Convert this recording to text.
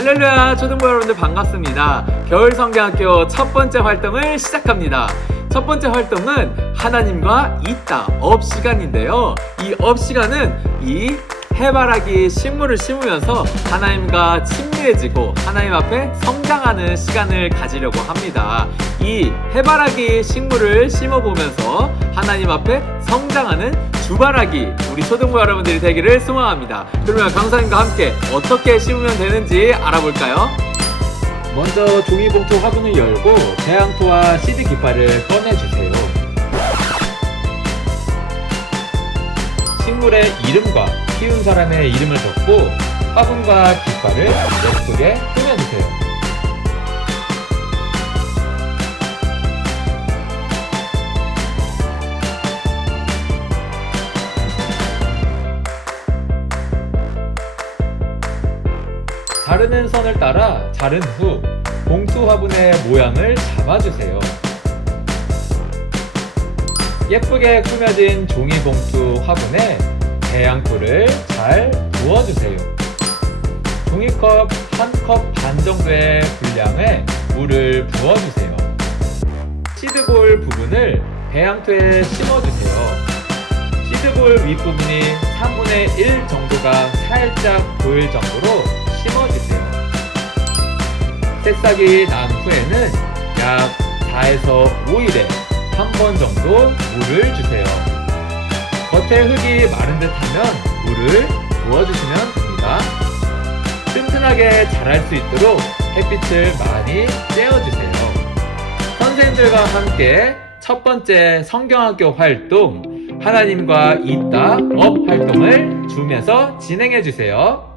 할렐루야 초등부 여러분들 반갑습니다. 겨울 성경학교 첫 번째 활동을 시작합니다. 첫 번째 활동은 하나님과 있다 업 시간인데요. 이 업 시간은 이 해바라기 식물을 심으면서 하나님과 친밀해지고 하나님 앞에 성장하는 시간을 가지려고 합니다. 이 해바라기 식물을 심어보면서 하나님 앞에 성장하는 주바라기 우리 초등부 여러분들이 되기를 소망합니다. 그러면 강사님과 함께 어떻게 심으면 되는지 알아볼까요? 먼저 종이봉투 화분을 열고 배양토와 시드 깃발을 꺼내주세요. 식물의 이름과 키운 사람의 이름을 적고 화분과 깃발을 예쁘게 꾸며주세요. 자르는 선을 따라 자른 후 봉투 화분의 모양을 잡아주세요. 예쁘게 꾸며진 종이 봉투 화분에 배양토를 잘 부어주세요. 종이컵 한 컵 반 정도의 분량의 물을 부어주세요. 시드볼 부분을 배양토에 심어주세요. 시드볼 윗부분이 3분의 1 정도가 살짝 보일 정도로 심어주세요. 새싹이 난 후에는 약 4에서 5일에 한 번 정도 물을 주세요. 겉에 흙이 마른 듯 하면 물을 부어주시면 됩니다. 튼튼하게 자랄 수 있도록 햇빛을 많이 쬐어주세요. 선생님들과 함께 첫 번째 성경학교 활동 하나님과 있다 업 활동을 줌에서 진행해 주세요.